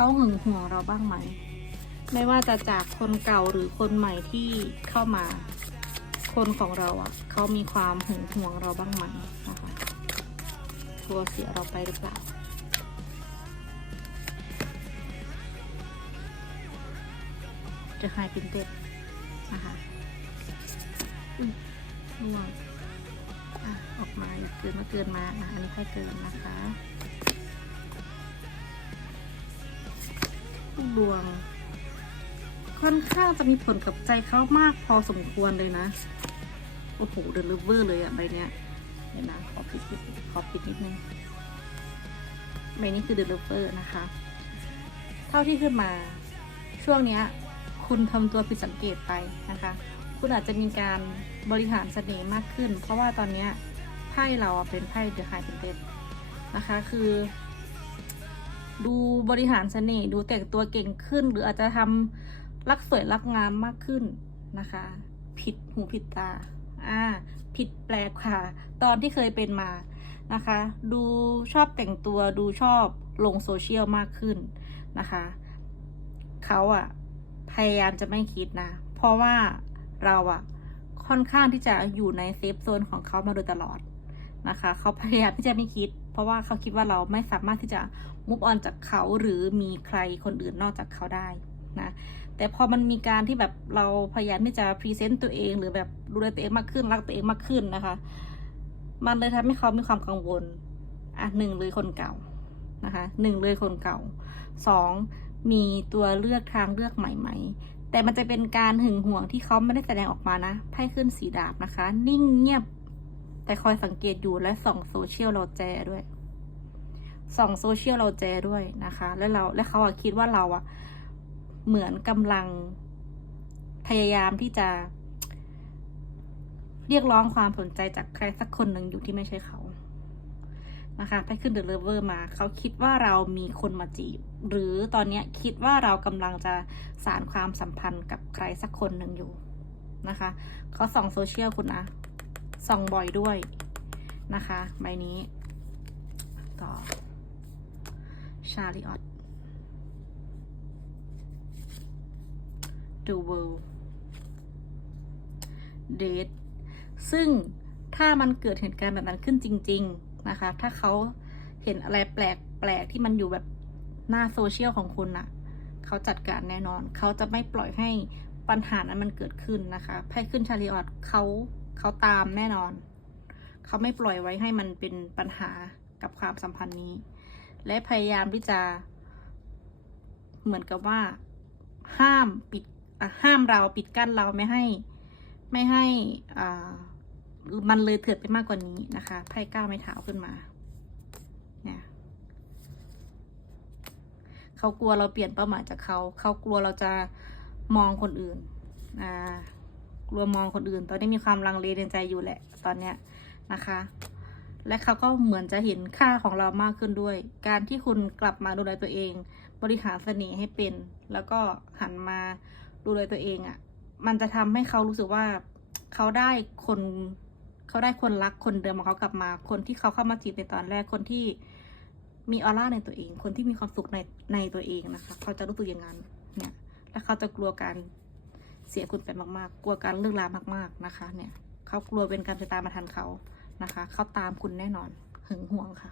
เขาหึงหวงเราบ้างไหม ไม่ว่าจะจากคนเก่าหรือคนใหม่ที่เข้ามา คนของเราอะเขามีความหึงหวงเราบ้างไหมนะคะกลัวเสียเราไปหรือเปล่าจะหายเป็นเต็ดนะคะอุ้ยร่วงอะออกมาอยากเกินมาเกินมาอะอันนี้ค่อยเกินนะคะ ดวง ค่อนข้างจะมีผลกับใจเขามากพอสมควรเลยนะ โอ้โหเดลิเวอร์เลยอะใบเนี้ยเดี๋ยวนะขอปิดนิดขอปิดนิดนึงใบนี้คือเดลิเวอร์นะคะ เท่าที่ขึ้นมาช่วงเนี้ยคุณทำตัวผิดสังเกตไปนะคะ คุณอาจจะมีการบริหารเสน่ห์มากขึ้น เพราะว่าตอนเนี้ยไพ่เราเป็นไพ่เดือะไฮเป็นเต็นะคะ คือ ดูบริหารเสน่ห์ดูแต่งตัวเก่งขึ้น หรืออาจจะทำรักสวยรักงามมากขึ้นนะคะ ผิดหูผิดตาอ่าผิดแปลกค่ะ ตอนที่เคยเป็นมานะคะ ดูชอบแต่งตัวดูชอบลงโซเชียลมากขึ้นนะคะเขาอะพยายามจะไม่คิดนะ เพราะว่าเราอะค่อนข้างที่จะอยู่ในเซฟโซนของเขามาโดยตลอดนะคะเขาพยายามที่จะไม่คิด ราะว่าเขาคิดว่าเราไม่สามารถที่จะมุฟออนจากเขาหรือมีใครคนอื่นนอกจากเขาได้นะแต่พอมันมีการที่แบบเราพยายามที่จะพรีเซนต์ตัวเอง หรือแบบดูแลตัวเองมากขึ้นรักตัวเองมากขึ้นนะคะ มันเลยทำให้เขามีความกังวลอะหนึ่งเลยคนเก่านะคะหนึ่งเลยคนเก่าสองมีตัวเลือกทางเลือกใหม่ๆแต่มันจะเป็นการหึงหวงที่เขาไม่ได้แสดงออกมานะไพ่ขึ้นสีดาบนะคะ นิ่งเงียบ แต่คอยสังเกตอยู่และส่องโซเชียลเราแจด้วย ส่องโซเชียลเราแจด้วยนะคะ แล้วเราและเขาอะคิดว่าเราอะเหมือนกำลังพยายามที่จะ เรียกร้องความสนใจจากใครสักคนหนึ่งอยู่ที่ไม่ใช่เขานะคะไปขึ้นเดอะเลเวอร์มา เขาคิดว่าเรามีคนมาจีบ หรือตอนนี้คิดว่าเรากำลังจะสารความสัมพันธ์กับใครสักคนหนึ่งอยู่นะคะ เขาส่องโซเชียลคุณนะ ส่องบ่อยด้วยนะคะ ใบนี้ ต่อ ชาลิออต The World Date ซึ่งถ้ามันเกิดเหตุการณ์แบบนั้นขึ้นจริง ๆ นะคะ ถ้าเขาเห็นอะไรแปลกแปลกที่มันอยู่แบบหน้าโซเชียลของคุณน่ะ เขาจัดการแน่นอน เขาจะไม่ปล่อยให้ปัญหานั้นมันเกิดขึ้นนะคะไพ่ขึ้นชาลิออตเขา เขาตามแน่นอน เขาไม่ปล่อยไว้ให้มันเป็นปัญหากับความสัมพันธ์นี้ และพยายามที่จะ เหมือนกับว่า ห้ามปิดห้ามเราปิดกั้นเราไม่ให้ไม่ให้อ่ามันเลยเถิดไปมากกว่านี้นะคะไพ่ก้าวไม้เท้าขึ้นมาเนี่ยเขากลัวเราเปลี่ยนเป้าหมายจากเขา เขากลัวเราจะมองคนอื่น อ่า กลัวมองคนอื่น ตอนนี้มีความลังเลในใจอยู่แหละ ตอนเนี้ยนะคะ และเขาก็เหมือนจะเห็นค่าของเรามากขึ้นด้วย การที่คุณกลับมาดูแลตัวเอง บริหารเสน่ห์ให้เป็น แล้วก็หันมาดูแลตัวเองอะ่ะ มันจะทำให้เขารู้สึกว่าเขาได้คนเขาได้คนรักคนเดิมของเขากลับมา คนที่เขาเข้ามาจีบในตอนแรก คนที่มีออร่าในตัวเอง คนที่มีความสุขในในตัวเองนะคะ เขาจะรู้สึกอย่างนั้น เนี่ย และเขาจะกลัวการ เสียคุณไปมากๆ กลัวการเลิกลามากๆนะคะ เนี่ยเขากลัวเป็นการจะตามมาทันเขานะคะเขาตามคุณแน่นอนหึงหวงค่ะ